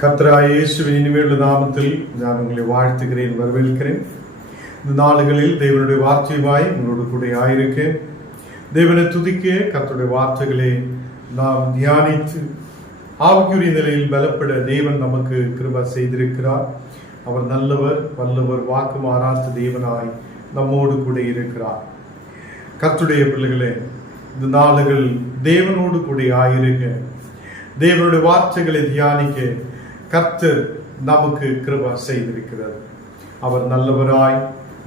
கர்த்தராகிய இயேசுவின் இனிமையுள்ள நாமத்தில் நான் உங்களை வாழ்த்துகிறேன், வரவேற்கிறேன். இந்த நாளுகளில் தேவனுடைய வார்த்தையாய் உங்களோடு கூட ஆயிருக்கேன். தேவனை துதிக்க கர்த்தருடைய வார்த்தைகளை நாம் தியானித்து ஆவிக்குரிய நிலையில் பலப்பட தேவன் நமக்கு கிருபை செய்திருக்கிறார். அவர் நல்லவர், வல்லவர், வாக்கு மாறாத தேவனாய் நம்மோடு கூட இருக்கிறார். கர்த்தருடைய பிள்ளைகளே, இந்த நாளுகள் தேவனோடு கூட ஆயிருக்க, தேவனுடைய வார்த்தைகளை தியானிக்க கர்த்தர் நமக்கு கிருபை செய்திருக்கிறார். அவர் நல்லவராய்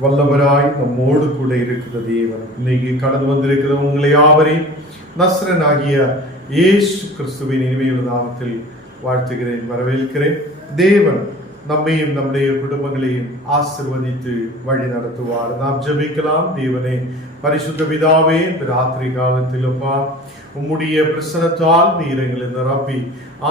வல்லவராய் நம்மோடு கூட இருக்கிற தேவன். இன்னைக்கு கடந்து வந்திருக்கிற உங்களை யாவரையும் நஸ்ரனாகிய இயேசு கிறிஸ்துவின் இனிமையுள்ள நாமத்தில் வாழ்த்துகிறேன், வரவேற்கிறேன். தேவன் நம்மையும் நம்முடைய குடும்பங்களையும் ஆசீர்வதித்து வழி நடத்துவார். நாம் ஜெபிக்கலாம். தேவனே, பரிசுத்த பிதாவே, இந்த ராத்திரி காலத்தில் அப்பா உம்முடைய பிரசனத்தால் நீர் எங்களை நிரப்பி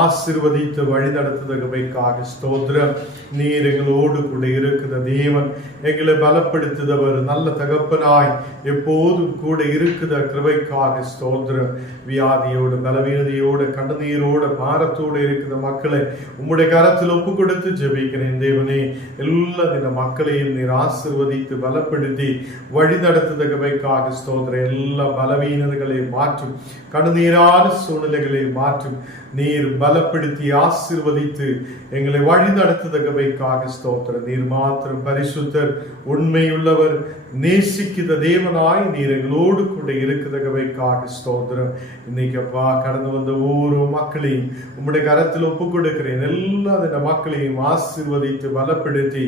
ஆசீர்வதித்து வழி நடத்துதற்காக ஸ்தோத்திரம். நீர் எங்களோடு கூட இருக்கிற தேவன், எங்களை பலப்படுத்துதவர், நல்ல தகப்பனாய் எப்போதும் கூட இருக்கிற கிருபைக்காக ஸ்தோத்திரம். வியாதியோடு, பலவீனதையோடு, கண்ணீரோடு, பாரத்தோடு இருக்கிற மக்களை உம்முடைய கரத்தில் ஒப்பு கொடுத்து ஜெபிக்கிறேன். தேவனே, எல்லா தின மக்களையும் நீர் ஆசீர்வதித்து பலப்படுத்தி வழி நடத்துதற்காக ஸ்தோத்திரம். எல்லா பலவீனங்களை மாற்றும், கண்ணீரான சூழ்நிலைகளை மாற்றும். நீர் பலப்படுத்தி ஆசீர்வதித்து எங்களை வழி நடத்துதற்காக ஸ்தோத்திரம். நீர் மாத்திரம் பரிசுத்தர், உண்மையுள்ளவர், நேசிக்கிற தேவனாய் நீர் எங்களோடு கூட இருக்கிறதற்காக ஸ்தோத்திரம். இன்னைக்கு அப்பா கடந்து வந்த ஒவ்வொரு மக்களையும் உம்முடைய கரத்தில் ஒப்பு கொடுக்கிறேன். எல்லா மக்களையும் ஆசீர்வதித்து பலப்படுத்தி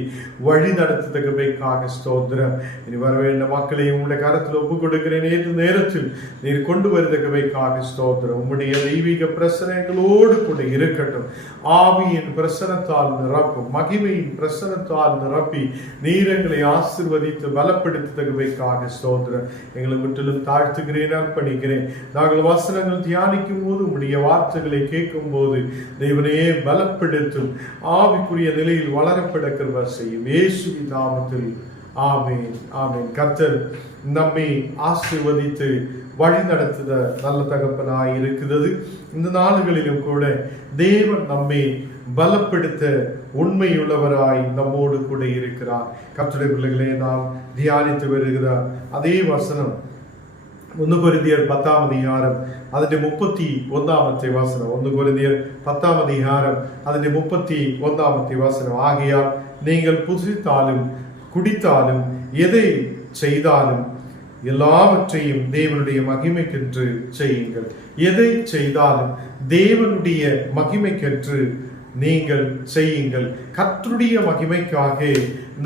வழி நடத்துதற்காக ஸ்தோத்திரம். இனி வர வேண்டிய மக்களையும் உம்முடைய கரத்தில் ஒப்பு கொடுக்கிறேன். ஏற்ற நேரத்தில் நீர் கொண்டு வருவதற்காக ஸ்தோத்திரம். உம்முடைய தெய்வீக பிரசனங்களோடு கூட இருக்கட்டும். ஆவியின் பிரசனத்தால் நிரப்பும், மகிமையின் பிரசனத்தால் நிரப்பி நீர் எங்களை ஆசீர்வதித்து பலப்படுத்துவதற்காக ஸ்தோத்திரம். எங்களை முற்றிலும் தாழ்த்துகிறேன், அர்ப்பணிக்கிறேன். நாங்கள் வசனங்கள் தியானிக்கும் போது, உம்முடைய வார்த்தைகளை கேட்கும் போது தேவனையே பலப்படுத்தும், ஆவிக்குரிய நிலையில் வளரப்பட கிருபை செய்யும். இயேசுவின் நாமத்தில் ஆமென், ஆமென். கர்த்தர் நம்மை ஆசீர்வதித்து வழி நடத்துத நல்ல தகப்பனாய் இருக்கிறது. இந்த நாளுகளிலும் கூட தேவன் நம்மை பலப்படுத்த உண்மையுள்ளவராய் நம்மோடு கூட இருக்கிறார். கர்த்தருடைய பிள்ளைகளே, நாம் தியானித்து வருகிறார் அதே வசனம் 1 கொரிந்தியர் 10ஆம் அதிகாரம் അതിന്റെ 31ാമത്തെ വചനം. 1 കൊരിന്ത്യർ 10ആം அதிகாரம் അതിന്റെ 31ാമത്തെ വചനം. ஆகையால் நீங்கள் புசித்தாலும் குடித்தாலும் எதை செய்தாலும் எல்லாவற்றையும் தேவனுடைய மகிமைக்கென்று செய்யுங்கள். எதை செய்தாலும் தேவனுடைய மகிமைக்கென்று நீங்கள் செய்யுங்கள். கர்த்தருடைய மகிமைக்காக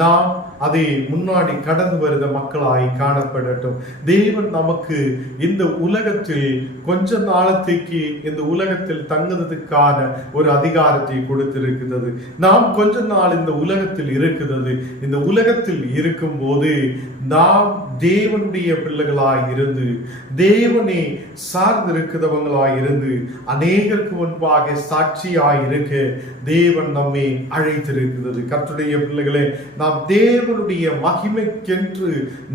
நாம் அதை முன்னாடி கடந்து வருத மக்களாய் காணப்படட்டும். தேவன் நமக்கு இந்த உலகத்தில் கொஞ்ச நாளத்தைக்கு இந்த உலகத்தில் தங்குவதற்கான ஒரு அதிகாரத்தை கொடுத்திருக்கிறது. நாம் கொஞ்ச நாள் இந்த உலகத்தில் இருக்கிறது. இந்த உலகத்தில் இருக்கும் போது நாம் தேவனுடைய பிள்ளைகளாய் இருந்து, தேவனை சார்ந்திருக்கிறவங்களாய் இருந்து, அநேகருக்கு முன்பாக சாட்சியாய் இருக்க தேவன் நம்மை அழைத்திருக்கிறது. கர்த்தருடைய பிள்ளைகளே, நாம் தேவனுடைய மகிமைக்கென்று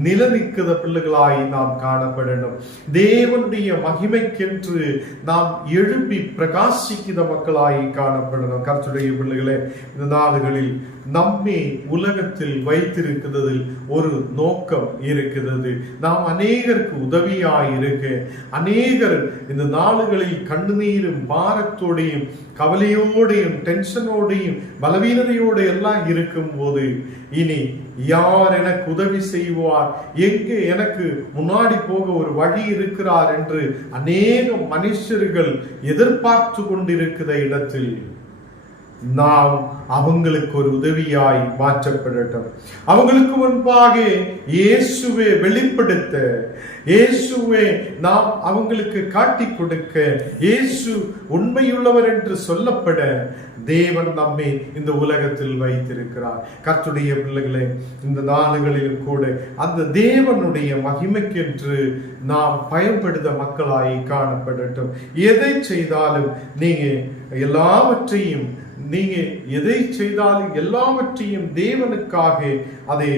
நிலநிற்கிற பிள்ளைகளாய் நாம் காணப்படணும். தேவனுடைய மகிமைக்கென்று நாம் எழும்பி பிரகாசிக்கிற மக்களாய் காணப்படணும். கர்த்தருடைய பிள்ளைகளே, இந்த நாடுகளில் நம்மை உலகத்தில் வைத்திருக்கிறதில் ஒரு நோக்கம் இருக்கிறது. நாம் அநேகருக்கு உதவியாய் இருக்க, அநேகர் இந்த நாடுகளில் கண்ணீரும் பாரத்தோடையும் கவலையோடையும் டென்ஷனோடையும் பலவீனதையோடு எல்லாம் இருக்கும் போது, இனி யார் எனக்கு உதவி செய்வார், எங்கே எனக்கு முன்னாடி போக ஒரு வழி இருக்கிறார் என்று அநேக மனுஷர்கள் எதிர்பார்த்து கொண்டிருக்கிற இடத்தில் நாம் அவங்களுக்கு ஒரு உதவியாய் மாற்றப்படட்டும். அவங்களுக்கு முன்பாக இயேசுவை வெளிப்படுத்த, இயேசுவை நாம் அவங்களுக்கு காட்டி கொடுக்க, இயேசு உண்மையுள்ளவர் என்று சொல்லப்பட தேவன் நம்மை இந்த உலகத்தில் வைத்திருக்கிறார். கர்த்தருடைய பிள்ளைகளே, இந்த நாடுகளிலும் கூட அந்த தேவனுடைய மகிமைக்கென்று நாம் பயன்படுத்த மக்களாய் காணப்படட்டும். எதை செய்தாலும் நீங்க எல்லாவற்றையும் நீங்க எதை செய்தாலும் எல்லாவற்றையும் தேவனுக்காக அதை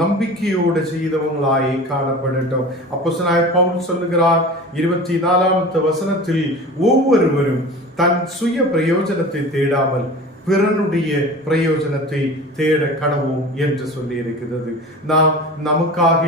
நம்பிக்கையோடு செய்தவங்களாய் காணப்படட்டும். அப்போஸ்தலனாகிய பவுல் சொல்லுகிறார் 24வது வசனத்தில், ஒவ்வொருவரும் தன் சுய பிரயோஜனத்தை தேடாமல் பிறனுடைய பிரயோஜனத்தை தேட கடவும் என்று சொல்லி இருக்கிறது. நாம் நமக்காக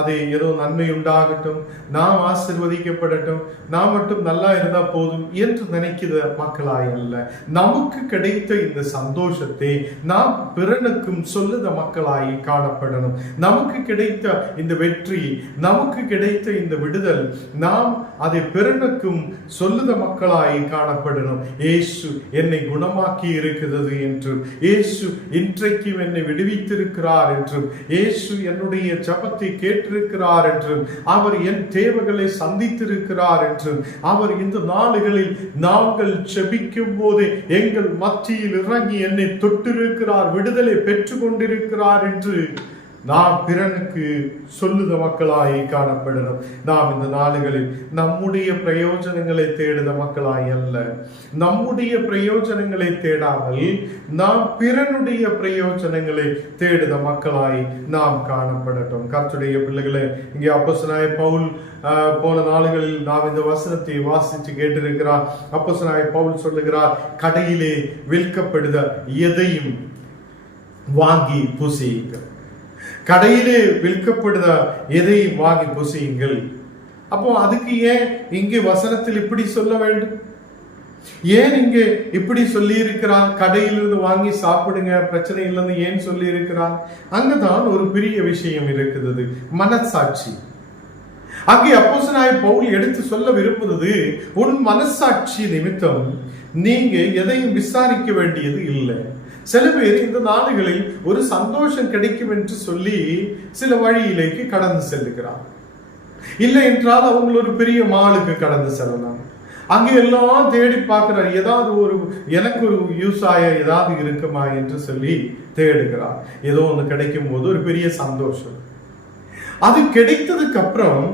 அதை ஏதோ நன்மை உண்டாகட்டும், நாம் ஆசீர்வதிக்கப்படட்டும், நாம் மட்டும் நல்லா இருந்தா போதும் என்று நினைக்கிற மக்களாய் அல்ல, நமக்கு கிடைத்த இந்த சந்தோஷத்தை நாம் பிறனுக்கும் சொல்லுத மக்களாய் காணப்படணும். நமக்கு கிடைத்த இந்த வெற்றி, நமக்கு கிடைத்த இந்த விடுதல், நாம் அதை பிறனுக்கும் சொல்லுத மக்களாய் காணப்படணும். இயேசு என்னை குணமாக்கி இருக்கிறது என்றும், இயேசு இன்றைக்கும் என்னை விடுவித்திருக்கிறார் என்றும், இயேசு என்னுடைய ஜெபத்தை கேட்டிருக்கிறார் என்றும், அவர் என் தேவைகளை சந்தித்திருக்கிறார் என்றும், அவர் இந்த நாளுகளில் நாங்கள் ஜெபிக்கும் போது எங்கள் மத்தியில் இறங்கி என்னை தொட்டிருக்கிறார், விடுதலை பெற்று கொண்டிருக்கிறார் என்று நாம் பிறனுக்கு சொல்லுத மக்களாய் காணப்படணும். நாம் இந்த நாளுகளில் நம்முடைய பிரயோஜனங்களை தேடுத மக்களாய் அல்ல, நம்முடைய பிரயோஜனங்களை தேடாமல் நாம் பிறனுடைய பிரயோஜனங்களை தேடுத மக்களாய் நாம் காணப்படட்டும். கர்த்தருடைய பிள்ளைகளே, இங்கே அப்போஸ்தலனாகிய பவுல் போன நாளுகளில் நாம் இந்த வசனத்தை வாசித்து கேட்டிருக்கிறார். அப்போஸ்தலனாகிய பவுல் சொல்லுகிறார், கடையிலே விற்கப்படுத எதையும் வாங்கி புசியுங்கள். கடையிலே விற்கப்படுத எதையும் வாங்கி புசியுங்கள். அப்போ அதுக்கு ஏன் இங்கே வசனத்தில் இப்படி சொல்ல வேண்டும்? ஏன் இங்கே இப்படி சொல்லி இருக்கிறான்? கடையிலிருந்து வாங்கி சாப்பிடுங்க, பிரச்சனை இல்லைன்னு ஏன் சொல்லி இருக்கிறான்? அங்கதான் ஒரு பெரிய விஷயம் இருக்கிறது, மனசாட்சி. அங்கே அப்போஸ்தலனாகிய பவுல் எடுத்து சொல்ல விரும்புவது, உன் மனசாட்சி நிமித்தம் நீங்க எதையும் விசாரிக்க வேண்டியது இல்லை. சில பேர் இந்த நாடுகளில் ஒரு சந்தோஷம் கிடைக்கும் என்று சொல்லி சில வழியிலேக்கு கடந்து செல்லுகிறார். இல்லை என்றால் அவங்க ஒரு பெரிய மாலுக்கு கடந்து செல்லலாம். அங்கே எல்லாம் தேடி பார்க்கிறார், ஏதாவது ஒரு எனக்கு ஒரு யூஸாய ஏதாவது இருக்குமா என்று சொல்லி தேடுகிறார். ஏதோ ஒன்று கிடைக்கும் போது ஒரு பெரிய சந்தோஷம். அது கிடைத்ததுக்கு அப்புறம்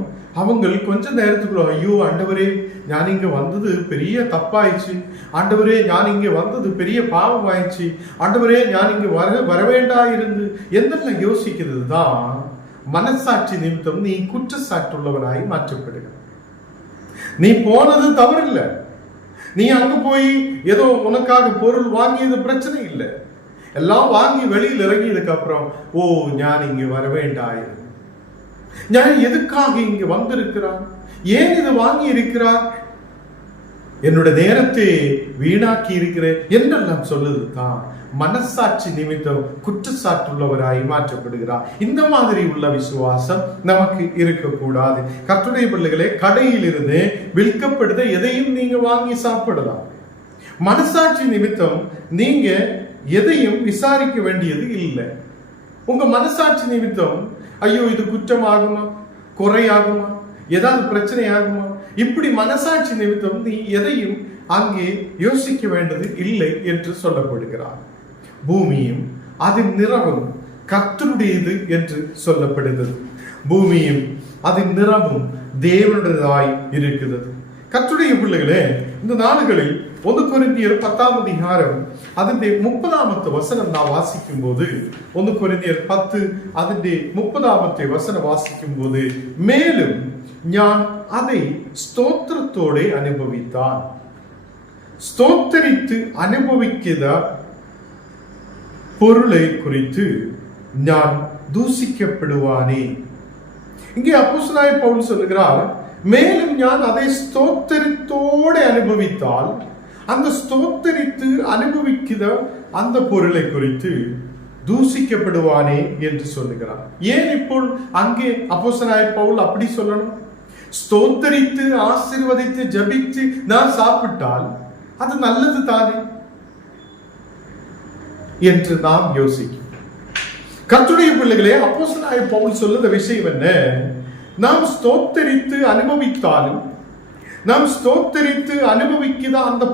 அவங்க கொஞ்ச நேரத்துக்குள்ள, ஐயோ ஆண்டவரே, நான் இங்க வந்தது பெரிய தப்பாயிடுச்சு, ஆண்டவரே நான் இங்க வந்தது பெரிய பாவம் ஆயிடுச்சு, ஆண்டவரே நான் இங்க வரவேண்டா இருந்து என்னென்ன யோசிக்கிறது தான் மனசாட்சி நிமித்தம் நீ குற்றச்சாட்டுள்ளவனாய் மாற்றப்படுக. நீ போனது தவறில்லை, நீ அங்க போய் ஏதோ உனக்காக பொருள் வாங்கியது பிரச்சனை இல்லை, எல்லாம் வாங்கி வெளியில் இறங்கியதுக்கு அப்புறம், ஓ நான் இங்க வரவேண்டாயிரு, நான் எதுக்காக இங்கு வந்திருக்கிறார், ஏன் இது வாங்கி இருக்கிறார், என்னுடைய நேரத்தை வீணாக்கி இருக்கிறேன் என்றெல்லாம் சொல்லுது தான் மனசாட்சி நிமித்தம் குற்றச்சாட்டுள்ளவராய் மாற்றப்படுகிறார். இந்த மாதிரி உள்ள விசுவாசம் நமக்கு இருக்கக்கூடாது. கர்த்தருடைய பிள்ளைகளே, கடையில் இருந்து விற்கப்படுத எதையும் நீங்க வாங்கி சாப்பிடலாம். மனசாட்சி நிமித்தம் நீங்க எதையும் விசாரிக்க வேண்டியது இல்லை. உங்க மனசாட்சி நிமித்தம், ஐயோ இது குற்றமாகுமா, குறையாகுமா, ஏதாவது பிரச்சனை ஆகுமா, இப்படி மனசாட்சி நிமித்தம் நீ எதையும் அங்கே யோசிக்க வேண்டியது இல்லை என்று சொல்லப்படுகிறார். பூமியும் அதன் நிறமும் கர்த்தருடையது என்று சொல்லப்படுகிறது. பூமியும் அதன் நிறமும் தேவனுடையதாய் இருக்கிறது. கர்த்தருடைய பிள்ளைகளே, இந்த நாடுகளில் 1 கொரிந்தியர் 10ஆம் அதிகாரம் அதிന്റെ 30ஆமத்து வசனம் நான் வாசிக்கும் போது, 1 கொரிந்தியர் 10 அதிന്റെ 30ஆமത്തെ வசனம் வாசிக்கும் போது, மேலும் ஞான் அதை ஸ்தோத்திரத்தோடு அனுபவித்தான், ஸ்தோத்தரித்து அனுபவிக்கிற பொருளை குறித்து நான் தூசிக்கப்படுவானே. இங்கே அப்போஸ்தலனாகிய பவுல் சொல்லுகிறார், மேலும் ஞான் அதை ஸ்தோத்திரத்தோடு அனுபவித்தால் அந்த ஸ்தோத்தரித்து அனுபவிக்கிற அந்த பொருளை குறித்து தூசிக்கப்படுவானே என்று சொல்லுகிறார். ஏன் இப்போ அங்கே அப்போஸ்தலனாகிய பவுல் அப்படி சொல்லணும்? ஸ்தோத்தரித்து ஆசீர்வதித்து ஜபித்து நான் சாப்பிட்டால் அது நல்லது தானே என்று நாம் யோசிக்கும். கர்த்தருடைய பிள்ளைகளே, அப்போஸ்தலனாகிய பவுல் சொல்லுற விஷயம் என்ன? நாம் ஸ்தோத்தரித்து அனுபவித்தாலும், நாம் ஸ்தோத்தரித்து அனுபவிக்கிற அந்த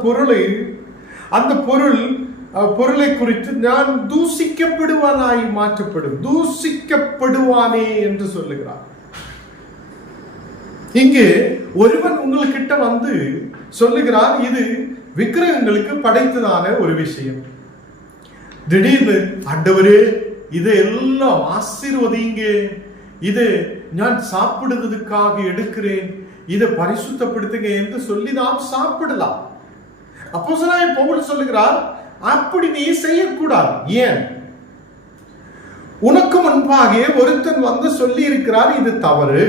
பொருளை குறித்து நான் தூசிக்கப்படுவானாய் மாற்றப்படும், தூசிக்கப்படுவானே என்று சொல்லுகிறார். இங்கு ஒருவன் உங்கள்கிட்ட வந்து சொல்லுகிறார், இது விக்கிரகங்களுக்கு படைத்ததான ஒரு விஷயம். திடீர்னு ஆண்டவரே இதையெல்லாம் ஆசீர்வதிங்க, இதை நான் சாப்பிடுவதற்காக எடுக்கிறேன், இதை பரிசுத்தப்படுத்துங்க என்று சொல்லி நாம் சாப்பிடலாம். அப்போஸ்தலனாகிய பவுல் சொல்லுகிறார், அப்படி நீ செய்யக்கூடாது. ஏன்? உனக்கு முன்பாக ஒருத்தன் வந்து சொல்லி இருக்கிறார், இது தவறு,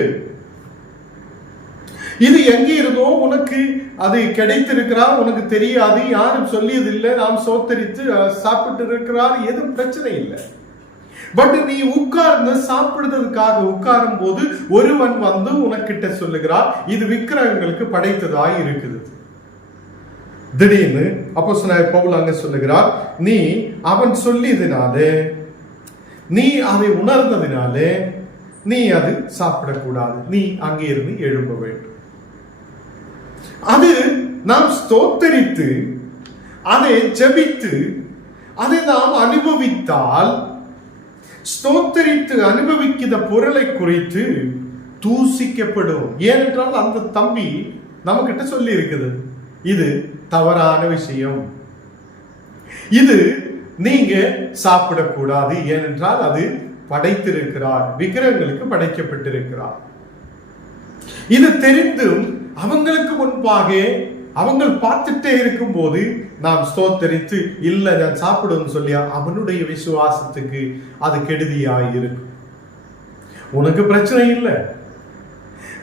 இது எங்கே இருந்தோ உனக்கு அது கிடைத்திருக்கிறார், உனக்கு தெரியாது, யாரும் சொல்லியதில்லை, நாம் சோத்தரித்து சாப்பிட்டு இருக்கிறார், எதுவும் பிரச்சனை இல்லை. பட் நீ உட்கார்ந்து சாப்பிடுறதுக்காக உட்காரும் போது ஒருவன் வந்து உனக்கிட்ட சொல்லுகிறார், இது விக்கிரகங்களுக்கு படைத்ததாய் இருக்குது. திடீர்னு அப்போஸ்தலனாகிய பவுல் அங்க சொல்லுகிறார், நீ அவன் சொல்லியதினாலே, நீ அதை உணர்ந்ததினாலே நீ அது சாப்பிடக்கூடாது, நீ அங்கே இருந்து எழும்ப வேண்டும். அது நாம் ஸ்தோத்தரித்து அதை ஜெபித்து அதை நாம் அனுபவித்தால், ஸ்தோத்தரித்து அனுபவிக்கிற பொருளை குறித்து தூசிக்கப்படும். ஏனென்றால் அந்த தம்பி நம்ம கிட்ட சொல்லி இருக்குது, இது தவறான விஷயம், இது நீங்க சாப்பிடக்கூடாது, ஏனென்றால் அது படைத்திருக்கிறார், விக்கிரகங்களுக்கு படைக்கப்பட்டிருக்கிறார். இது தெரிந்தும் அவங்களுக்கு முன்பாக அவங்க பார்த்துட்டே இருக்கும் போது நாம் ஸ்தோத்தரித்து இல்ல நான் சாப்பிடுன்னு சொல்லியா, அவனுடைய விசுவாசத்துக்கு அது கெடுதியாய் இருக்கும். உனக்கு பிரச்சனை இல்லை,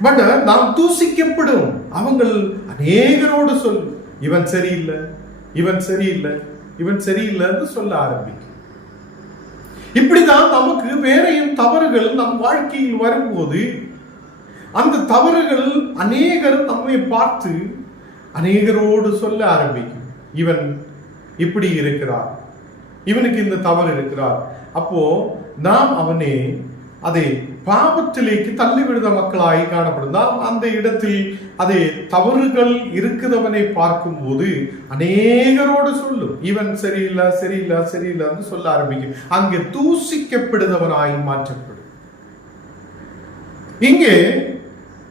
பட் நாம் தூசிக்கப்படும். அவங்க அநேகரோடு சொல்லு, இவன் சரியில்லை, இவன் சரியில்லை, இவன் சரியில்லைன்னு சொல்ல ஆரம்பிக்கும். இப்படிதான் நமக்கு வேறையும் தவறுகள் நம் வாழ்க்கையில் வரும்போது அந்த தவறுகள் அநேகர் நம்மை பார்த்து அநேகரோடு சொல்ல ஆரம்பிக்கும், இவன் இப்படி இருக்கிறார், இவனுக்கு இந்த தவறு இருக்கிறார். அப்போ நாம் அவனே அதை பாவத்திலேக்கு தள்ளிவிடுத மக்களாய் காணப்படும். நாம் அந்த இடத்தில் அதை தவறுகள் இருக்கிறவனை பார்க்கும் போது அநேகரோடு சொல்லும், இவன் சரியில்லை, சரியில்லை, சரியில்லைன்னு சொல்ல ஆரம்பிக்கும். அங்கே தூசிக்கப்படுதவனாய் மாற்றப்படும். இங்கே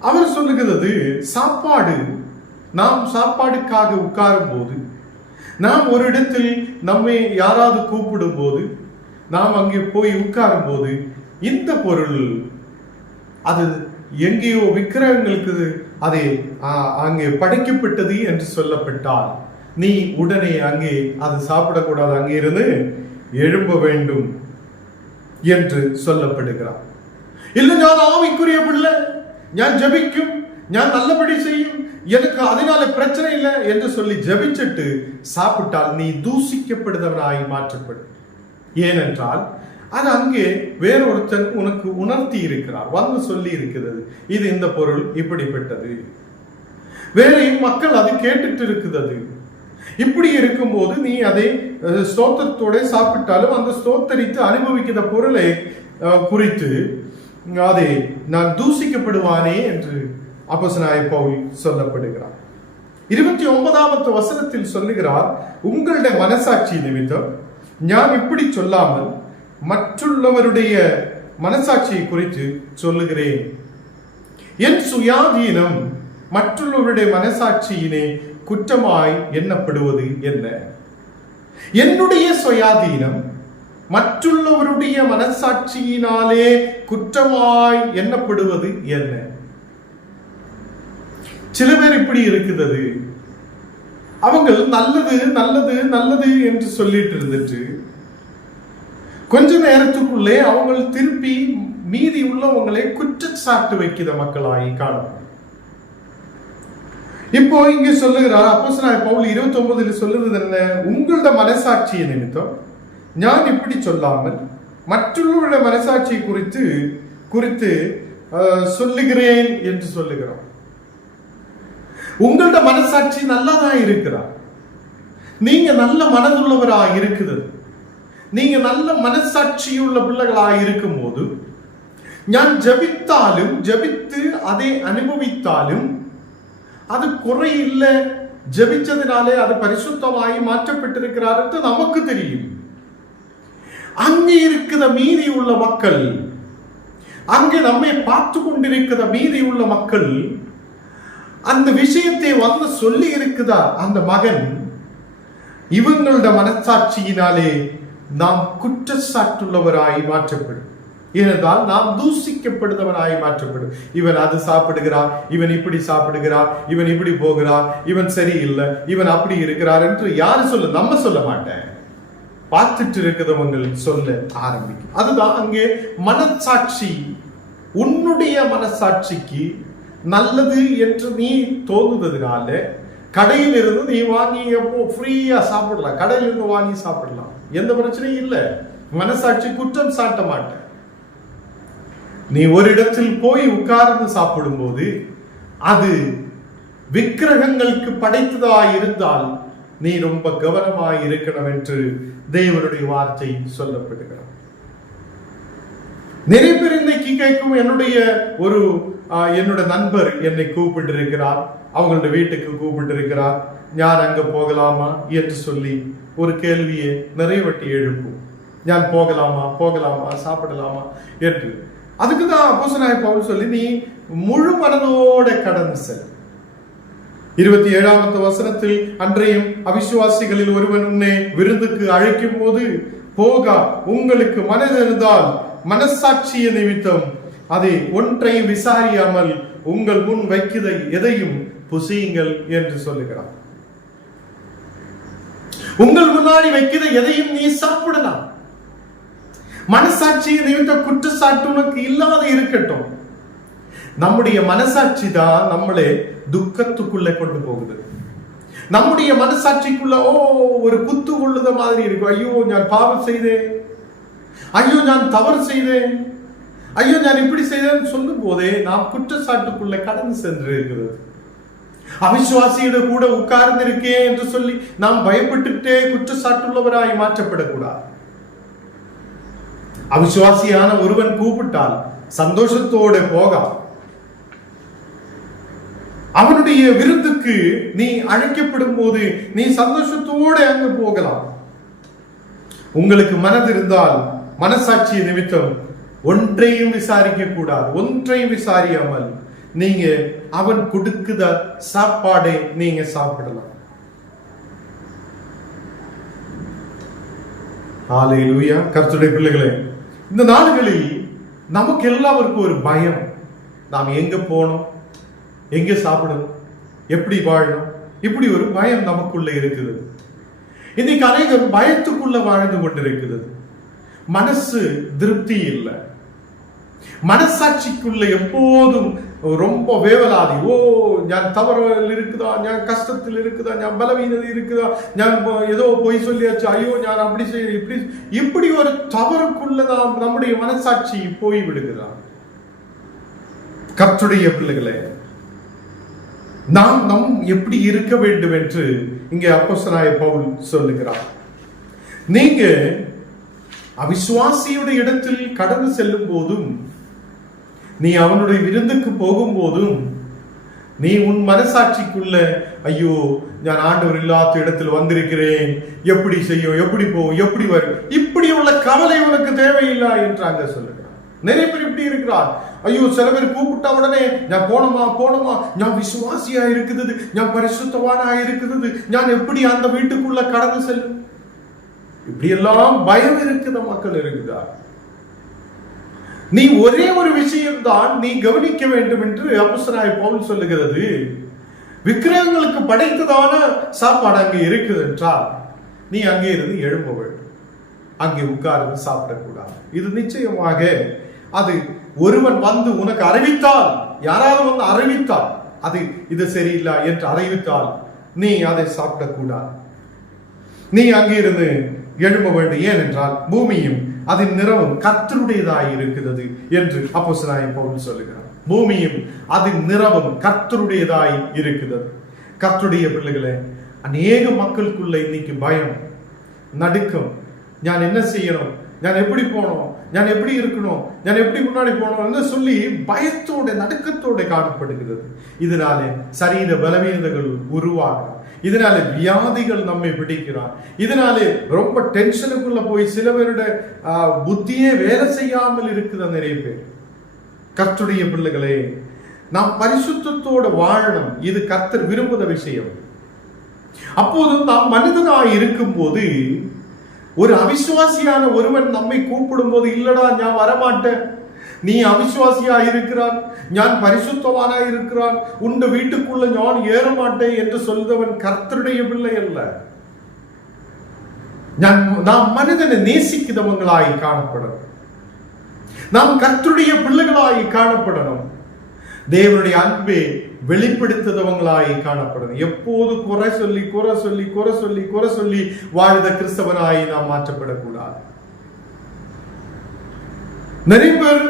அவர் சொல்லுகிறது, சாப்பாடு, நாம் சாப்பாடுக்காக உட்காரும் போது, நாம் ஒரு இடத்தில் நம்மை யாராவது கூப்பிடும் போது, நாம் அங்கே போய் உட்காரும் போது, இந்த பொருள் அது எங்கேயோ விக்கிரகங்களுக்கு அதை அங்கே படைக்கப்பட்டது என்று சொல்லப்பட்டால், நீ உடனே அங்கே அது சாப்பிடக்கூடாது, அங்கே இருந்து எழும்ப வேண்டும் என்று சொல்லப்படுகிறார். இல்லை, நான் ஆவிக்குரிய பிள்ளை, ഞാൻ ജപിക്കും, ഞാൻ நல்லபடி செய்யும், எனக்கு அதனால பிரச்சனை இல்லை என்று சொல்லி ஜபிச்சிட்டு சாப்பிட்டால் நீ தூசிக்கப்படுதவனாய் மாற்றப்படும். ஏனென்றால் அது அங்கே வேறொருத்தன் உனக்கு உணர்த்தி இருக்கிறார், வந்து சொல்லி இருக்கிறது, இது இந்த பொருள் இப்படிப்பட்டது. வேறையும் மக்கள் அது கேட்டுட்டு இருக்குது. இப்படி இருக்கும்போது நீ அதை ஸ்தோத்திரத்தோட சாப்பிட்டாலும் அந்த ஸ்தோத்தரித்து அனுபவிக்கிற பொருளை குறித்து அதை நான் தூசிக்கப்படுவானே என்று அப்போஸ்தலனாகிய பவுல் சொல்லப்படுகிறார். 29வது வசனத்தில் சொல்லுகிறார், உங்களுடைய மனசாட்சி நிமித்தம் நான் இப்படி சொல்லாமல் மற்றுள்ளவருடைய மனசாட்சியை குறித்து சொல்லுகிறேன். என் சுயாதீனம் மற்றுள்ளவருடைய மனசாட்சியினே குற்றமாய் எண்ணப்படுவது என்ன? என்னுடைய சுயாதீனம் மற்றுள்ளவருடைய மனசாட்சியினாலே குற்றமாய் எண்ணப்படுவது என்ன? சில பேர் இப்படி இருக்குது, அவங்க நல்லது நல்லது நல்லது என்று சொல்லிட்டு இருந்துட்டு கொஞ்ச நேரத்துக்குள்ளே அவங்க திருப்பி மீதி உள்ளவங்களை குற்றச்சாட்டு வைக்கிற மக்களாய் காணப்படும். இப்போ இங்க சொல்லுகிறார் அப்போஸ்தலனாகிய பவுல் 29 சொல்லுவது என்ன? உங்களோட மனசாட்சியை நிமித்தம் நான் இப்படி சொல்லாமல் மற்றவர்களுடைய மனசாட்சியை குறித்து சொல்லுகிறேன் என்று சொல்லுகிறார். உங்களோட மனசாட்சி நல்லதா இருக்கிறார், நீங்க நல்ல மனதுள்ளவராக இருக்குது, நீங்க நல்ல மனசாட்சியுள்ள பிள்ளைகளாக இருக்கும் போது நான் ஜபித்தாலும் ஜபித்து அதை அனுபவித்தாலும் அது குறையில்லை, ஜபிச்சதினாலே அது பரிசுத்தமாகி மாற்றப்பட்டிருக்கிறார் என்று நமக்கு தெரியும். அங்கே இருக்கிற மீதி உள்ள மக்கள், அங்கே நம்மை பார்த்து கொண்டிருக்கிற மீதி உள்ள மக்கள் அந்த விஷயத்தை வந்து சொல்லி இருக்குதா அந்த மகன் இவங்களோட மனசாட்சியினாலே நாம் குற்றச்சாட்டுள்ளவராய் மாற்றப்படும். ஏனென்றால் நாம் தூசிக்கப்படுதவனாய் மாற்றப்படும். இவன் அது சாப்பிடுகிறார், இவன் இப்படி சாப்பிடுகிறார், இவன் இப்படி போகிறார், இவன் சரியில்லை, இவன் அப்படி இருக்கிறார் என்று யாரு சொல்ல? நம்ம சொல்ல மாட்டேன், பார்த்துட்டு இருக்கிறவங்க சொல்ல ஆரம்பிக்கும். அதுதான் அங்கே மனசாட்சி. உன்னுடைய மனசாட்சிக்கு நல்லது என்று நீ தோணுவதனால கடையில் இருந்து நீ வாங்கி ஃப்ரீயா சாப்பிடலாம், கடையில இருந்து வாங்கி சாப்பிடலாம், எந்த பிரச்சனையும் இல்லை. மனசாட்சி குற்றம் சாட்ட மாட்டேன். நீ ஒரு இடத்தில் போய் உட்கார்ந்து சாப்பிடும் போது அது விக்கிரகங்களுக்கு படைத்ததாய் இருந்தால் நீ ரொம்ப கவனமாய் இருக்கணும் என்று தேவனுடைய வார்த்தை சொல்லப்படுகிறது. நிறைய பேர் இன்னைக்கு கேட்கும், என்னோட நண்பர் என்னை கூப்பிட்டு இருக்கிறார், அவங்களோட வீட்டுக்கு கூப்பிட்டு இருக்கிறார், நான் அங்க போகலாமா என்று சொல்லி ஒரு கேள்வியை நிறைய வட்டி எழுப்பும். நான் போகலாமா சாப்பிடலாமா என்று. அதுக்குதான் அப்போஸ்தலனாகிய பவுல் சொல்லி, நீ முழு மனதோட கடந்து செல். 27வது வசனத்தில், அன்றையும் அவிசுவாசிகளில் ஒருவன் உன்னை விருந்துக்கு அழைக்கும் போது போக உங்களுக்கு மனது இருந்தால் மனசாட்சிய நிமித்தம் அதை ஒன்றையும் விசாரியாமல் உங்கள் முன் வைக்கிற எதையும் புசியுங்கள் என்று சொல்லுகிறார். உங்கள் முன்னாடி வைக்கிற எதையும் நீ சாப்பிடலாம். மனசாட்சியை நிமித்த குற்றச்சாட்டு உனக்கு இல்லாத இருக்கட்டும். நம்முடைய மனசாட்சி தான் நம்மளே துக்கத்துக்குள்ள கொண்டு போகுது. நம்முடைய மனசாட்சிக்குள்ள ஒரு குத்து கொள்ளுத மாதிரி இருக்கும். ஐயோ நான் பாவம் செய்தேன், ஐயோ நான் தவறு செய்தேன், ஐயோ நான் இப்படி செய்தேன் சொல்லும் போதே நாம் குற்றச்சாட்டுக்குள்ள கடந்து சென்று இருக்கிறது. அவிசுவாசியோட கூட உட்கார்ந்து இருக்கேன் என்று சொல்லி நாம் பயப்பட்டுட்டே குற்றச்சாட்டுள்ளவராய் மாற்றப்படக்கூடாது. அவிசுவாசியான ஒருவன் கூப்பிட்டால் சந்தோஷத்தோட போக, அவனுடைய விருந்துக்கு நீ அழைக்கப்படும் போது நீ சந்தோஷத்தோட அங்கு போகலாம். உங்களுக்கு மனது இருந்தால் மனசாட்சி நிமித்தம் ஒன்றையும் விசாரிக்க கூடாது. ஒன்றையும் விசாரியாமல் நீங்க அவன் கொடுக்குத சாப்பாடை நீங்க சாப்பிடலாம். ஹல்லேலூயா. கர்த்தருடைய பிள்ளைகளே, இந்த நாடுகளில் நமக்கு எல்லாருக்கும் ஒரு பயம். நாம் எங்க போனோம், எங்க சாப்பிடணும், எப்படி வாழணும், இப்படி ஒரு பயம் நமக்குள்ள இருக்குது. இன்னைக்கு அநேகர் பயத்துக்குள்ள வாழ்ந்து கொண்டிருக்கிறது. மனசு திருப்தி இல்லை. மனசாட்சிக்குள்ள எப்போதும் ரொம்ப வேவலாதி. ഞാൻ தவறில் இருக்குதா, ഞാൻ கஷ்டத்தில் இருக்குதா, ഞാൻ பலவீனது இருக்குதா, ഞാൻ ஏதோ பொய் சொல்லியாச்சு, ஐயோ நான் அப்படி செய்ய இப்படி ஒரு தவறுக்குள்ளதான் நம்முடைய மனசாட்சி போய் விடுகிறார். கர்த்தருடைய பிள்ளைகளே, நாம் எப்படி இருக்க வேண்டும் என்று இங்கே அப்போஸ்தலனாகிய பவுல் சொல்லுகிறார். நீங்க அவிசுவாசியுடைய இடத்தில் கடந்து செல்லும் போதும், நீ அவனுடைய விருந்துக்கு போகும் போதும், நீ உன் மனசாட்சிக்குள்ள ஐயோ நான் ஆண்டவர் இல்லாத இடத்தில் வந்திருக்கிறேன், எப்படி செய்யும், எப்படி போகும், எப்படி வரும், இப்படி உள்ள கவலை உனக்கு தேவையில்லை என்று அங்க சொல்லுகிறார். நிறைய பேர் இப்படி இருக்கிறார். ஐயோ சில பேர் கூப்பிட்டா உடனே நான் போனோமா, நான் விசுவாசியா இருக்குது, நான் பரிசுத்தவானா இருக்குது, நான் எப்படி அந்த வீட்டுக்குள்ள கடந்து செல்லும், இப்படி எல்லாம் பயம் இருக்கிற மக்கள் இருக்குதா? நீ ஒரே ஒரு விஷயம்தான் நீ கவனிக்க வேண்டும் என்று அப்போஸ்தலனாகிய பவுல் சொல்லுகிறது. விக்கிரகங்களுக்கு படைத்ததான சாப்பாடு அங்கே இருக்குது என்றால் நீ அங்கே இருந்து எழும்ப வேண்டும், அங்கே உட்கார்ந்து சாப்பிடக்கூடாது. இது நிச்சயமாக அது ஒருவன் வந்து உனக்கு அறிவித்தால், யாராவது வந்து அறிவித்தால், அது இது சரியில்லை என்று அறிவித்தால் நீ அதை சாப்பிடக்கூடாது. நீ அங்கே இருந்து எழும்ப வேண்டும். ஏனென்றால் பூமியும் அதன் நிறமும் கர்த்தருடையதாய் இருக்கிறது என்று அப்போஸ்தலனாகிய பவுல் சொல்லுகிறார். பூமியும் அதன் நிறமும் கர்த்தருடையதாய் இருக்கிறது. கர்த்தருடைய பிள்ளைகளே, அநேக மக்களுக்குள்ள இன்னைக்கு பயம், நடுக்கம். நான் என்ன செய்யணும், நான் எப்படி போனோம், நான் எப்படி இருக்கணும், நான் எப்படி முன்னாடி போனோம் என்று சொல்லி பயத்தோட நடுக்கத்தோட காணப்படுகிறது. இதனால சரீர பலவீனங்கள் உருவாகும். இதனால வியாதிகள் நம்மை பிடிக்கிறார். இதனால ரொம்ப டென்ஷனுக்குள்ள போய் சில பேருடைய புத்தியே வேலை செய்யாமல் இருக்குதா நிறைய பேர். கர்த்தருடைய பிள்ளைகளே, நாம் பரிசுத்தத்தோட வாழணும். இது கர்த்தர் விரும்புத விஷயம். அப்போது நாம் மனிதனாய் இருக்கும் போது ஒரு அவிசுவாசியான ஒருவன் நம்மை கூப்பிடும் போது, இல்லடா நான் வரமாட்டேன், நீ அவிசுவாசியா இருக்கிறான், நான் பரிசுத்தவானா இருக்கிறான், உண்ட வீட்டுக்குள்ள நான் ஏற மாட்டேன் என்று சொல்றவன் கர்த்தருடைய பிள்ளை அல்ல. நாம் மனிதனை நேசிக்கிறவங்களாய் காணப்படணும். நாம் கர்த்தருடைய பிள்ளைகளாய் காணப்படணும். தேவனுடைய அன்பை வெளிப்படுத்துறவங்களாய் காணப்படணும். எப்போது குறை சொல்லி குறை சொல்லி குறை சொல்லி குறை சொல்லி வாழ்ந்த கிறிஸ்தவனாய் நாம் மாற்றப்படக்கூடாது. நிறைய பேர்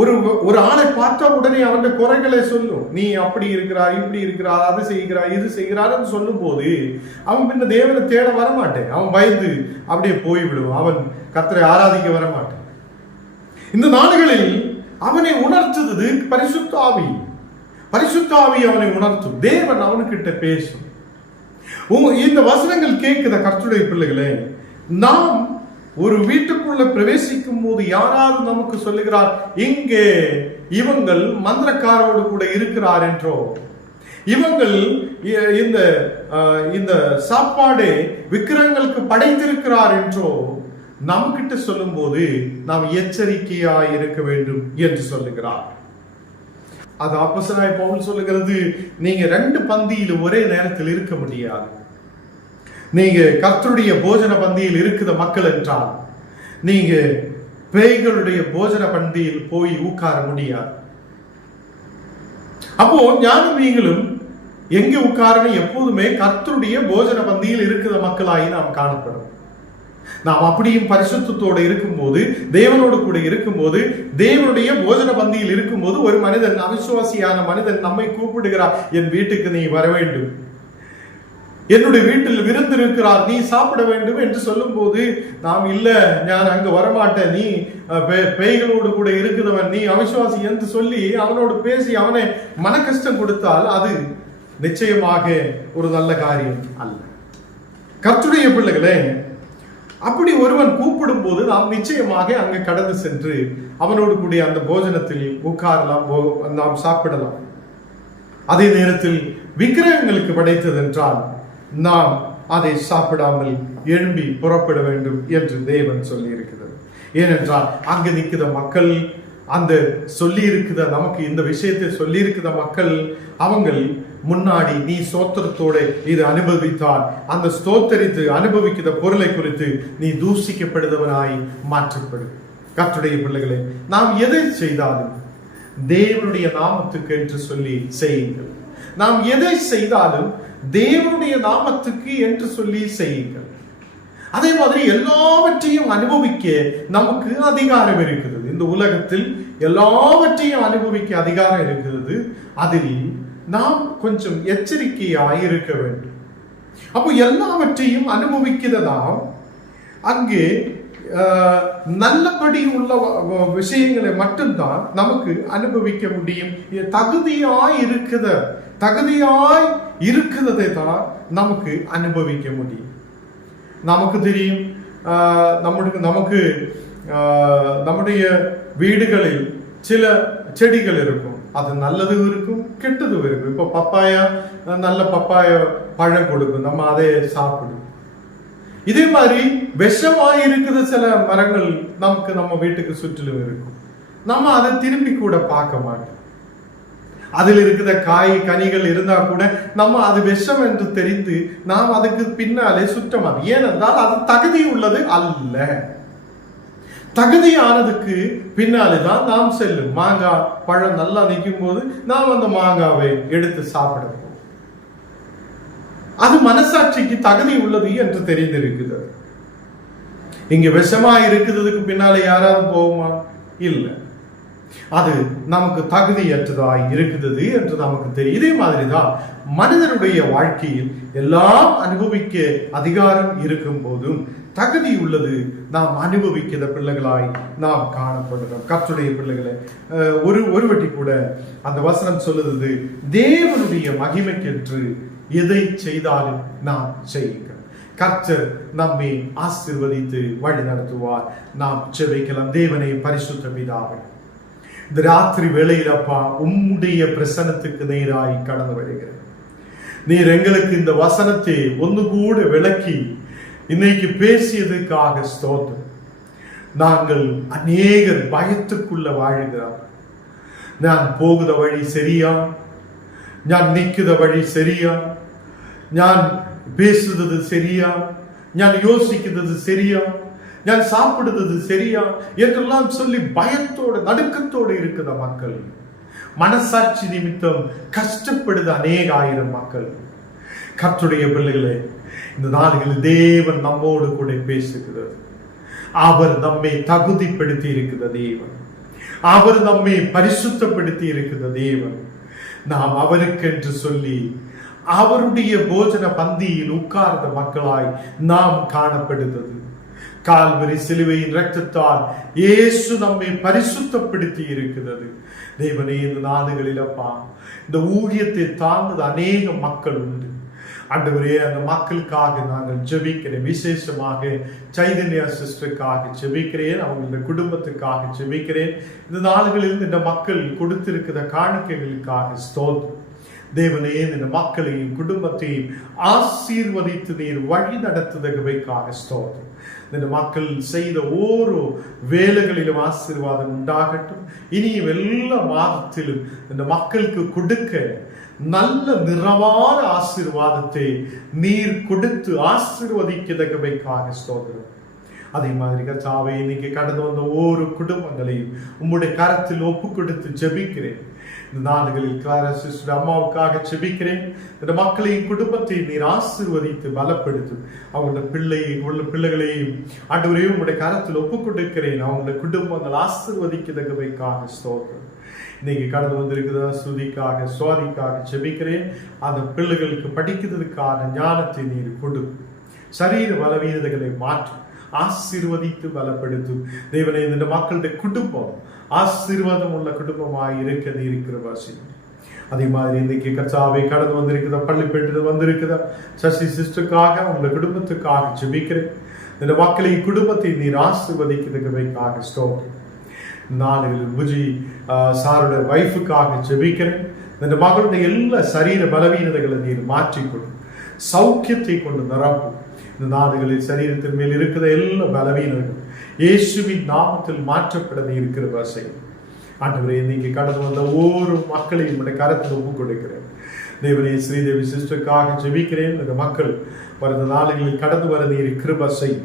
ஒரு ஆளை பார்த்த உடனே அவன் குறைகளை சொல்லும். நீ அப்படி இருக்கிறார், இப்படி இருக்கிறார், அது செய்கிறார், இது செய்கிறார் சொல்லும் போது அவன் பின்ன தேவனை தேட வரமாட்டேன். அவன் பயந்து அப்படியே போய்விடுவான். அவன் கர்த்தரை ஆராதிக்க வரமாட்டான். இந்த நாடுகளில் அவனை உணர்த்துவது பரிசுத்த ஆவி. பரிசுத்த ஆவி அவனை உணர்த்தும். தேவன் அவனுக்கிட்ட பேசும். இந்த வசனங்கள் கேட்கிற கர்த்தருடைய பிள்ளைகளே, நாம் ஒரு வீட்டுக்குள்ள பிரவேசிக்கும் போது யாராவது நமக்கு சொல்லுகிறார், இங்கே இவங்கள் மந்திரக்காரோடு கூட இருக்கிறார் என்றோ, இவங்கள் இந்த சாப்பாடு விக்கிரங்களுக்கு படைத்திருக்கிறார் என்றோ நம்மகிட்ட சொல்லும் போது நாம் எச்சரிக்கையாய் இருக்க வேண்டும் என்று சொல்லுகிறார். அது அப்போஸ்தலனாகிய பவுல் சொல்லுகிறது, நீங்க 2 பந்தியில் ஒரே நேரத்தில் இருக்க முடியாது. நீங்க கர்த்தருடைய போஜன பந்தியில் இருக்கிற மக்கள் என்றால் நீங்க பேய்களுடைய போஜன பந்தியில் போய் உட்கார முடியாது. அப்போ ஞானம் நீங்களும் எங்க உட்காரணும்? எப்போதுமே கர்த்தருடைய போஜன பந்தியில் இருக்கிற மக்களாகி நாம் காணப்படும். நாம் அப்படியும் பரிசுத்தத்தோடு இருக்கும்போது, தேவனோடு கூட இருக்கும்போது, தேவனுடைய போஜன பந்தியில் இருக்கும்போது ஒரு மனிதன், அவிசுவாசியான மனிதன் நம்மை கூப்பிடுகிறார், என் வீட்டுக்கு நீ வர வேண்டும், என்னுடைய வீட்டில் விருந்து இருக்கிறார், நீ சாப்பிட வேண்டும் என்று சொல்லும் போது நாம் இல்ல, நான் அங்கு வரமாட்டேன், நீ பேய்களோடு கூட இருக்கிறவன், நீ அவிசுவாசி என்று சொல்லி அவனோடு பேசி அவனை மன கஷ்டம் கொடுத்தால் அது நிச்சயமாக ஒரு நல்ல காரியம் அல்ல. கர்த்தருடைய பிள்ளைகளே, அப்படி ஒருவன் கூப்பிடும் போது நாம் நிச்சயமாக அங்கு கடந்து சென்று அவனோடு கூடிய அந்த போஜனத்தில் உட்காரலாம், நாம் சாப்பிடலாம். அதே நேரத்தில் விக்கிரகங்களுக்கு படைத்தது என்றால் நாம் அதை சாப்பிடாமல் எழும்பி புறப்பட வேண்டும் என்று தேவன் சொல்லி இருக்கிறது. ஏனென்றால் அங்கு நிற்கிற மக்கள், அந்த சொல்லி இருக்கிற நமக்கு இந்த விஷயத்தை சொல்லி இருக்கிற மக்கள், அவங்கள் முன்னாடி நீ ஸ்தோத்திரத்தோட இது அனுபவித்தால் அந்த ஸ்தோத்தரித்து அனுபவிக்கிற பொருளை குறித்து நீ தூஷிக்கப்படுதவனாய் மாற்றப்படும். கர்த்தருடைய பிள்ளைகளே, நாம் எதை செய்தாலும் தேவனுடைய நாமத்துக்கு என்று சொல்லி செய்யுங்கள். நாம் எதை செய்தாலும் தேவனுடைய நாமத்துக்கு என்று சொல்லி செய்யுங்கள். அதே மாதிரி எல்லாவற்றையும் அனுபவிக்க நமக்கு அதிகாரம் இருக்கிறது. இந்த உலகத்தில் எல்லாவற்றையும் அனுபவிக்க அதிகாரம் இருக்கிறது. அதில் நாம் கொஞ்சம் எச்சரிக்கையாய் இருக்க வேண்டும். அப்போ எல்லாவற்றையும் அனுபவிக்கிறதா அங்கே நல்லபடி உள்ள விஷயங்களை மட்டும்தான் நமக்கு அனுபவிக்க முடியும். தகுதியாய் இருக்கிறதை தான் நமக்கு அனுபவிக்க முடியும். நமக்கு தெரியும், நம்முடைய வீடுகளில் சில செடிகள் இருக்கும், அது நல்லதும் இருக்கும் கெட்டதும் இருக்கும். இப்போ பப்பாயா, நல்ல பப்பாயா பழம் கொடுக்கும், நம்ம அதை சாப்பிடும். இதே மாதிரி விஷமாய் இருக்கிற சில மரங்கள் நமக்கு நம்ம வீட்டுக்கு சுற்றிலும் இருக்கும், நம்ம அதை திரும்பி கூட பார்க்க மாட்டோம். அதில் இருக்கிற காய் கனிகள் இருந்தா கூட நம்ம அது விஷம் என்று தெரிந்து நாம் அதுக்கு பின்னாலே சுற்றமாது. ஏனென்றால் அது தகுதி உள்ளது அல்ல. தகுதியானதுக்கு பின்னாலே தான் நாம் செல்லும். மாங்காய் பழம் நல்லா நிற்கும் போது நாம் அந்த மாங்காவை எடுத்து சாப்பிடுவோம். அது மனசாட்சிக்கு தகுதி உள்ளது என்று தெரிந்திருக்கிறது. இங்க விஷமா இருக்கிறதுக்கு பின்னாலே யாராவது போகுமா? இல்லை. அது நமக்கு தகுதியற்றதாய் இருக்குது என்று நமக்கு தெரியும். இதே மாதிரிதான் மனிதனுடைய வாழ்க்கையில் எல்லாம் அனுபவிக்க அதிகாரம் இருக்கும் போதும் தகுதி உள்ளது நாம் அனுபவிக்கிற பிள்ளைகளாய் நாம் காணப்படுகிறோம். கர்த்தருடைய பிள்ளைகளை ஒரு வட்டி கூட அந்த வசனம் சொல்லுது, தேவனுடைய மகிமைக்கென்று எதை செய்தாலும் நாம் செய்யுங்கள். கர்த்தர் நம்மை ஆசீர்வதித்து வழி நடத்துவார். நாம் ஜெபிக்கலாம். தேவனே, பரிசுத்த பிதாவே, இந்த ராத்திரி வேளையில் அப்பா உம்முடைய பிரசன்னத்துக்கு நேராய் கடந்து வருகிறேன். நீர் எங்களுக்கு இந்த வசனத்தை ஒன்று கூட விளக்கி இன்னைக்கு பேசியதுக்காக ஸ்தோத்திரம். நாங்கள் அநேகர் பயத்துக்குள்ள வாழ்கிறார். நான் போகுத வழி சரியா, நான் நிற்குத வழி சரியா, நான் பேசுறது சரியா, நான் யோசிக்கிறது சரியா, நான் சாப்பிடுறது சரியா என்றெல்லாம் சொல்லி பயத்தோடு நடுக்கத்தோடு இருக்கிற மக்கள், மனசாட்சி நிமித்தம் கஷ்டப்படுது அநேக ஆயிரம் மக்கள். கர்த்தருடைய பிள்ளைகளே, இந்த நாடுகளில் தேவன் நம்மோடு கூட பேசுகிறது. அவர் நம்மை தகுதிப்படுத்தி இருக்கிற தேவன், அவர் நம்மை பரிசுத்தப்படுத்தி இருக்கிற தேவன். நாம் அவருக்கென்று சொல்லி அவருடைய போஜன பந்தியில் உட்கார்ந்த மக்களாய் நாம் காணப்படுகிறது. கால்வரி சிலுவையின் இரத்தத்தால் இயேசு நம்மை பரிசுத்தப்படுத்தி இருக்கிறது. தேவனே, இந்த நாடுகளில் அப்பா இந்த ஊழியத்தை தாழ்ந்த அநேக மக்கள் உண்டு. ஆண்டவரே, அந்த மக்களுக்காக நாங்கள் ஜெபிக்கிறேன். விசேஷமாக சைதன்யா சிஸ்டருக்காக ஜெபிக்கிறேன், அவங்களுடைய குடும்பத்துக்காக ஜெபிக்கிறேன். இந்த நாடுகளில் இந்த மக்கள் கொடுத்திருக்கிற காணிக்கைகளுக்காக ஸ்தோத்திரம். தேவனே, இந்த மக்களையும் குடும்பத்தையும் ஆசீர்வதித்து நீர் வழி நடத்துவதற்காக ஸ்தோத்திரம். இந்த மக்கள் செய்த ஒவ்வொரு வேலைகளிலும் ஆசீர்வாதம் உண்டாகட்டும். இனியும் எல்லா மாதத்திலும் இந்த மக்களுக்கு கொடுக்க நல்ல நிறைவான ஆசீர்வாதத்தை நீர் கொடுத்து ஆசீர்வதிக்கதற்காக ஸ்தோத்திரம். அதே மாதிரி கர்த்தாவே, இன்னைக்கு கடந்து வந்த ஒவ்வொரு குடும்பங்களையும் உம்முடைய கரத்தில் ஒப்பு கொடுத்து ஜெபிக்கிறேன். இந்த நாடுகளில் கிளாரா சிஸ்டர் அம்மாவுக்காக ஜெபிக்கிறேன். இந்த மக்களையும் குடும்பத்தையும் நீர் ஆசீர்வதித்து பலப்படுத்தும். அவங்களோட பிள்ளைகளையும் ஆண்டவரையும் உங்களுடைய கரத்தில் ஒப்பு கொடுக்கிறேன். அவங்களோட குடும்பங்கள் ஆசீர்வதிக்கதற்காக ஸ்தோத்திரம். இன்னைக்கு கடந்து வந்திருக்கிற சுதிக்காக சுவாதிக்காக ஜெபிக்கிறேன். அந்த பிள்ளைகளுக்கு படிக்கிறதுக்கான ஞானத்தை நீர் கொடு. சரீர பலவீனதைகளை மாற்றி ஆசீர்வதித்து பலப்படுத்தும். தேவனே, இந்த மக்களுடைய குடும்பம் ஆசீர்வாதம் உள்ள குடும்பமாய் இருக்க நீர் கிருபை செய்யும். அதே மாதிரி இன்னைக்கு கர்த்தாவே கடந்து வந்திருக்கிற பள்ளிப்பேட்டு வந்திருக்கிற சசி சிஸ்டருக்காக உங்களுடைய குடும்பத்துக்காக ஜெபிக்கிறேன். இந்த மக்களின் குடும்பத்தை நீர் ஆசீர்வதிக்கிறதுக்காக ஸ்தோத்திரம். நாடுகளில் புஜி சாருடைய வைஃபுக்காக ஜெபிக்கிறேன். இந்த மகளுடைய எல்லா சரீர பலவீனதைகளை நீர் மாற்றிக்கொள்ளும். சௌக்கியத்தை கொண்டு நிரப்பும். இந்த நாடுகளில் சரீரத்தின் மேல் இருக்கிற எல்லா பலவீனங்கள் இயேசுவின் நாமத்தில் மாற்றப்பட இருக்கிற வசை. ஆண்டவரே, இன்னைக்கு கடந்து வந்த ஒவ்வொரு மக்களையும் உடைய கரத்தில் ஒப்பு கொடுக்கிறேன். தேவனே, ஸ்ரீதேவி சிஸ்டருக்காக ஜெபிக்கிறேன். இந்த மக்கள் வருந்த நாடுகளில் கடந்து வர நீர் கிருபை செய்.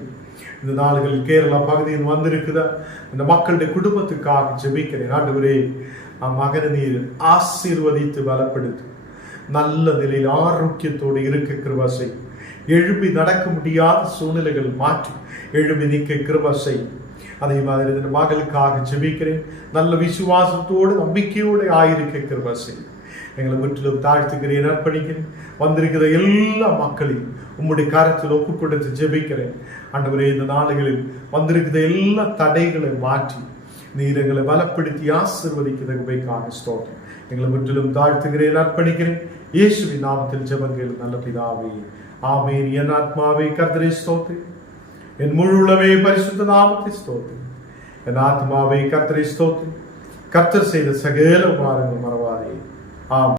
இந்த நாடுகளில் கேரளா பகுதியில் வந்திருக்குதா இந்த மக்களுடைய குடும்பத்துக்காக ஜெபிக்கிறேன். ஆண்டவரே, மகனை நீர் ஆசீர்வதித்து பலப்படுத்து. நல்ல நிலையில் ஆரோக்கியத்தோடு இருக்க கிருபை செய். எழுப்பி நடக்க முடியாத சூழ்நிலைகள் மாற்றி எழுப்பி நிற்க கிருபை செய். அதே மாதிரி இந்த மகளுக்காக ஜெபிக்கிறேன். நல்ல விசுவாசத்தோடு நம்பிக்கையோடு ஆயிருக்க கிருபை செய். எங்களை முற்றிலும் தாழ்த்துக்கிறேன், அர்ப்பணிக்கிறேன். வந்திருக்கிற எல்லா மக்களையும் உம்முடைய கரத்தில் ஒப்பு கொடுத்து ஜெபிக்கிறேன். ஆண்டவரே, இந்த நாடுகளில் வந்திருக்கிற எல்லா தடைகளை மாற்றி நீர் எங்களை பலப்படுத்தி ஆசீர்வதிக்கிறதுக்காக ஸ்தோத்திரம். எங்களை முற்றிலும் தாழ்த்துகிறேன், அர்ப்பணிக்கிறேன். இயேசுவின் நாமத்தில் ஜெபங்கள் நல்ல பிதாவே, ஆமென். என் ஆத்மாவே கர்த்தரை ஸ்தோத்திரி, என் முழு உள்ளமே பரிசுத்த நாமத்தை ஸ்தோத்திரி. என் ஆத்மாவே கர்த்தரை ஸ்தோத்திரி, கர்த்தர் செய்த சகல உபகாரங்கள் மறவாதே. ஆம்.